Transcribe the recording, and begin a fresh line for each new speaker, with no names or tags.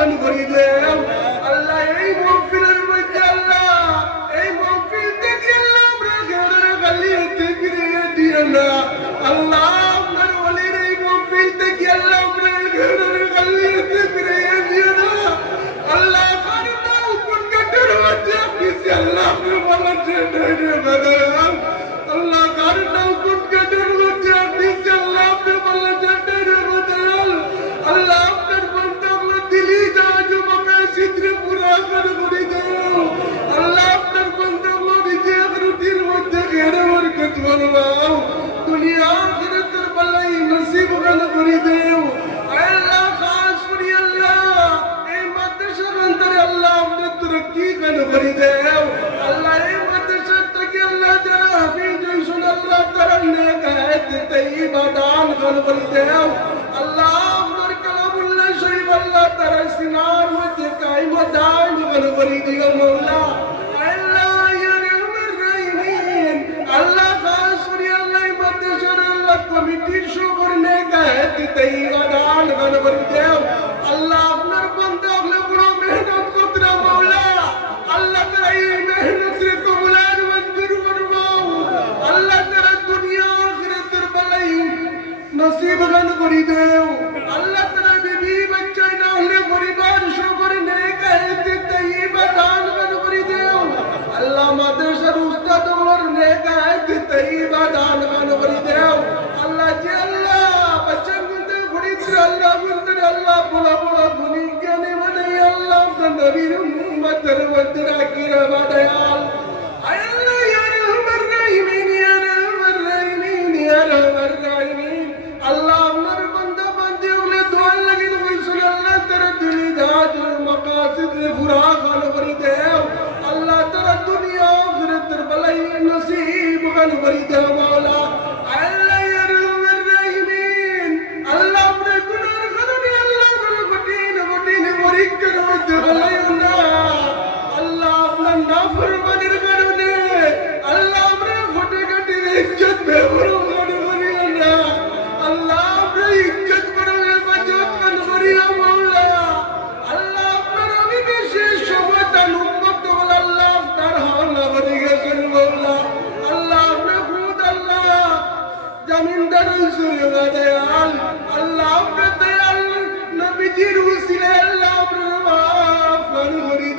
মেহরবানি করিয়ে করে বলি দিও মৌলা আল্লাহ সরি আল্লাহ বাদেশ্বর আল্লাহ কমিটির সবর নেই গায়ে দিতে গান গান করে দেও আল্লাহ আপনার বন্ধ হলে বড় মেহনত নসিব গান করে দেও পাগল করি দেও মাওলা আল্লাহ আপনার দয়াল নবীজির উসিলে আল্লাহ আপনার মাফ করুন।